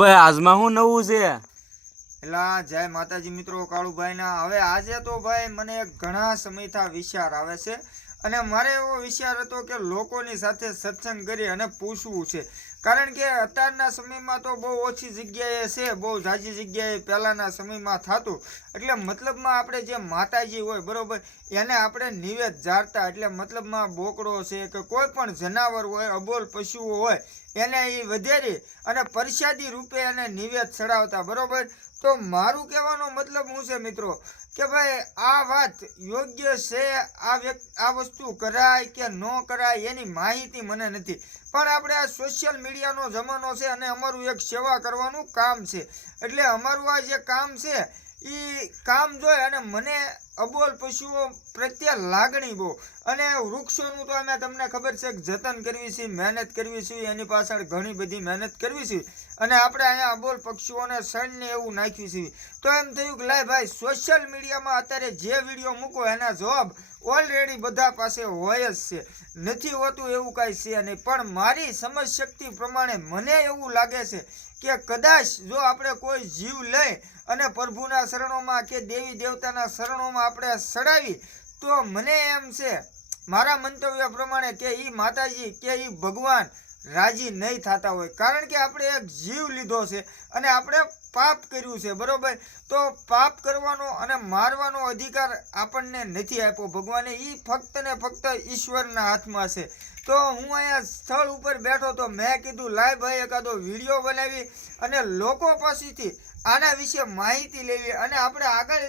હવે આજમાં હું નવું છે? એલા જય માતાજી મિત્રો, કાળુભાઈના હવે આજે તો ભાઈ મને એક ઘણા સમયથી વિચાર આવે છે અને મારે એવો વિચાર હતો કે લોકોની સાથે સત્સંગ કરી અને પૂછવું છે. કારણ કે અત્યારના સમયમાં તો બહુ ઓછી જગ્યાએ છે, બહુ ઝાઝી જગ્યાએ પહેલાંના સમયમાં થતું. એટલે મતલબમાં આપણે જે માતાજી હોય બરોબર, એને આપણે નિવેદ જાળતા, એટલે મતલબમાં બોકડો છે કે કોઈ પણ જનાવર હોય, અબોલ પશુઓ હોય, એને એ વધેરી અને પ્રસાદી રૂપે એને નિવેદ ચડાવતા બરોબર. તો મારું કહેવાનો મતલબ શું છે મિત્રો, કે ભાઈ આ વાત યોગ્ય છે, આ વસ્તુ કરાય કે ન કરાય એની માહિતી મને નથી. પણ આપણે આ સોશિયલ મીડિયાનો જમાનો છે અને અમારું એક સેવા કરવાનું કામ છે. એટલે અમારું આ જે કામ છે એ કામ જોઈ અને મને અબોલ પશુઓ પ્રત્યે લાગણી બહુ, અને વૃક્ષોનું તો અમે તમને ખબર છે કે જતન કરવી છે, મહેનત કરવી છે, એની પાછળ ઘણી બધી મહેનત કરવી છે. અને આપણે અહીંયા અબોલ પક્ષીઓને સણને એવું નાખ્યું છે. તો એમ થયું કે લાય ભાઈ, સોશિયલ મીડિયામાં અત્યારે જે વિડીયો મૂકો એના જવાબ ઓલરેડી બધા પાસે હોય જ છે, નથી હોતું એવું કાંઈ છે નહીં. પણ મારી સમજ શક્તિ પ્રમાણે મને એવું લાગે છે કે કદાચ જો આપણે કોઈ જીવ લઈ અને પ્રભુના શરણોમાં કે દેવી દેવતાના શરણોમાં આપણે સડાવી, તો મને એમ છે મારા મંતવ્ય પ્રમાણે કે એ માતાજી કે એ ભગવાન રાજી નહીં થતા હોય. કારણ કે આપણે એક જીવ લીધો છે અને આપણે પાપ કર્યું છે બરોબર. તો પાપ કરવાનો અને મારવાનો અધિકાર આપણને નથી આપ્યો ભગવાને, એ ફક્ત ને ફક્ત ઈશ્વરના હાથમાં છે. તો હું અહીંયા સ્થળ ઉપર બેઠો તો મેં કીધું લાય ભાઈ એકાદો વિડીયો બનાવી અને લોકો પાસેથી આના વિશે માહિતી લેવી અને આપણે આગળ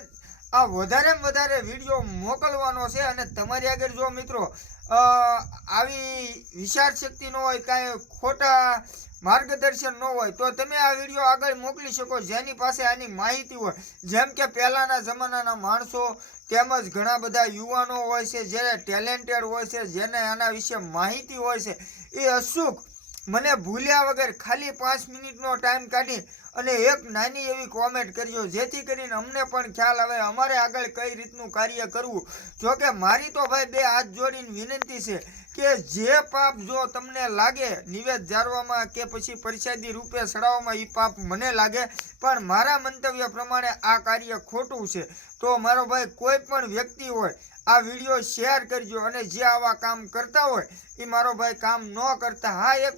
આ વધારેમાં વધારે વિડીયો મોકલવાનો છે. અને તમારી આગળ જો મિત્રો આવી વિચાર શક્તિ ન હોય, કાંઈ ખોટા માર્ગદર્શન ન હોય, તો તમે આ વિડીયો આગળ મોકલી શકો જેની પાસે આની માહિતી હોય. જેમ કે પહેલાંના જમાનાના માણસો તેમજ ઘણા બધા યુવાનો હોય છે જે ટેલેન્ટેડ હોય છે, જેને આના વિશે માહિતી હોય છે, એ અચૂક મને ભૂલ્યા વગર ખાલી 5 મિનિટનો ટાઈમ કાઢી અને એક નાની એવી કોમેન્ટ કરજો, જેથી કરીને અમને પણ ખ્યાલ આવે અમારે આગળ કઈ રીતનું કાર્ય કરવું. જોકે મારી તો ભાઈ બે હાથ જોડીને વિનંતી છે કે જે પાપ જો તમને લાગે નિવેદ જાળવામાં કે પછી પ્રસાદી રૂપે ચડાવવામાં, એ પાપ મને લાગે, પણ મારા મંતવ્ય પ્રમાણે આ કાર્ય ખોટું છે. તો મારો ભાઈ કોઈ પણ વ્યક્તિ હોય આ વિડીયો શેર કરજો. અને જે આવા કામ કરતા હોય એ મારો ભાઈ કામ ન કરતા. હા, એક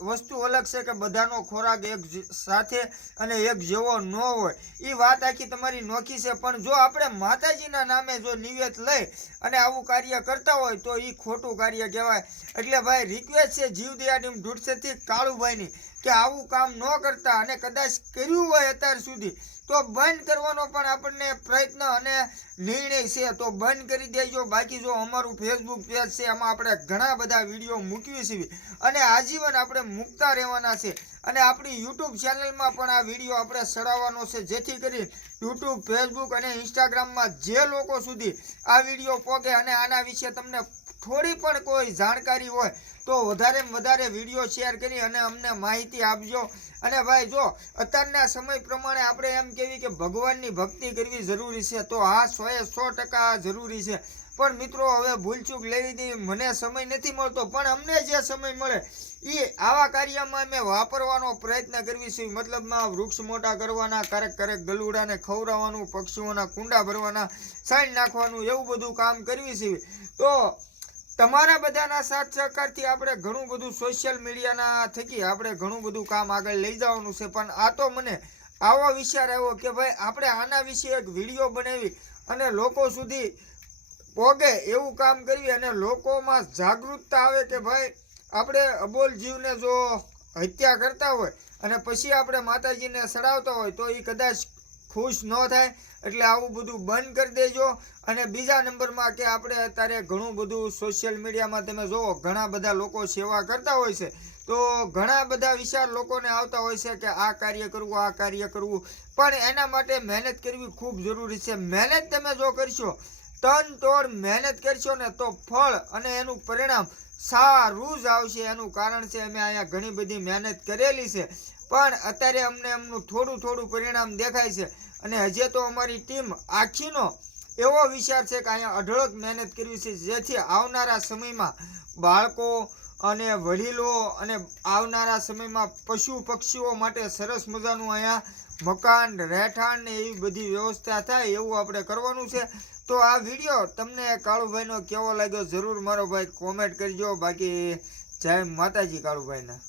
વસ્તુ અલગ છે કે બધાનો ખોરાક એક સાથે અને એક જેવો ન હોય, એ વાત આખી તમારી નોખી છે. પણ જો આપણે માતાજીના નામે જો નિવેદ લઈ અને આવું કાર્ય કરતા હોય તો એ ખોટું કાર્ય કહેવાય. એટલે ભાઈ રિક્વેસ્ટ છે જીવદયા ઢૂંઢસેથી કાળુભાઈની કે આવું કામ ન કરતા, અને કદાચ કર્યું હોય અત્યાર સુધી તો બંધ કરવાનો પણ આપણને પ્રયત્ન અને નિર્ણય છે, તો બંધ કરી દેજો. બાકી જો અમારું ફેસબુક પેજ છે, એમાં આપણે ઘણા બધા વિડીયો મૂકવી છે અને આજીવન આપણે મૂકતા રહેવાના છે. અને આપણી યુટ્યુબ ચેનલમાં પણ આ વિડીયો આપણે ચડાવવાનો છે, જેથી કરી યુટ્યુબ, ફેસબુક અને ઇન્સ્ટાગ્રામમાં જે લોકો સુધી આ વિડીયો પહોંચે અને આના વિશે તમને થોડી પણ કોઈ જાણકારી હોય તો વધારેમાં વધારે વિડીયો શેર કરી અને અમને માહિતી આપજો. અને ભાઈ જો અત્યારના સમય પ્રમાણે આપણે એમ કહેવી કે ભગવાનની ભક્તિ કરવી જરૂરી છે, તો હા 100% જરૂરી છે. પણ મિત્રો હવે ભૂલચૂક લેવી દે, મને સમય નથી મળતો, પણ અમને જે સમય મળે એ આવા કાર્યમાં અમે વાપરવાનો પ્રયત્ન કરવી છે. મતલબમાં વૃક્ષ મોટા કરવાના, ક્યારેક ગલુડાને ખવડાવવાનું, પક્ષીઓના કુંડા ભરવાના, સાઈડ નાખવાનું, એવું બધું કામ કરવી છે. તો તમારા બધાના સાથ સહકારથી આપણે ઘણું બધું સોશિયલ મીડિયાના થકી આપણે ઘણું બધું કામ આગળ લઈ જવાનું છે. પણ આ તો મને આવો વિચાર આવ્યો કે ભાઈ આપણે આના વિશે એક વિડીયો બનાવી અને લોકો સુધી પોગે એવું કામ કરવી અને લોકોમાં જાગૃતતા આવે કે ભાઈ આપણે અબોલ જીવને જો હત્યા કરતા હોય અને પછી આપણે માતાજીને ચડાવતા હોય તો એ કદાચ ખુશ ન થાય. એટલે આવું બધું બંધ કરી દેજો. અને બીજા નંબરમાં કે આપણે અત્યારે ઘણું બધું સોશિયલ મીડિયામાં તમે જુઓ ઘણા બધા લોકો સેવા કરતા હોય છે, તો ઘણા બધા વિચાર લોકોને આવતા હોય છે કે આ કાર્ય કરવું, આ કાર્ય કરવું, પણ એના માટે મહેનત કરવી ખૂબ જરૂરી છે. મહેનત તમે જો કરશો, તન તોડ મહેનત કરશો ને, તો ફળ અને એનું પરિણામ સારું જ આવશે. એનું કારણ છે અમે અહીંયા ઘણી બધી મહેનત કરેલી છે, પણ અત્યારે અમને એમનું થોડું પરિણામ દેખાય છે. અને હજે તો અમારી ટીમ આખીનો એવો વિચાર છે કે અહીંયા અઢળક મહેનત કરવી છે, જેથી આવનારા સમયમાં બાળકો અને વડીલો અને આવનારા સમયમાં પશુ પક્ષીઓ માટે સરસ મજાનું અહીંયા મકાન રહેઠાણ ને એવી બધી વ્યવસ્થા થાય એવું આપણે કરવાનું છે. તો આ વિડીયો તમને કાળુભાઈનો કેવો લાગ્યો જરૂર મારો ભાઈ કોમેન્ટ કરજો. બાકી જય માતાજી કાળુભાઈના.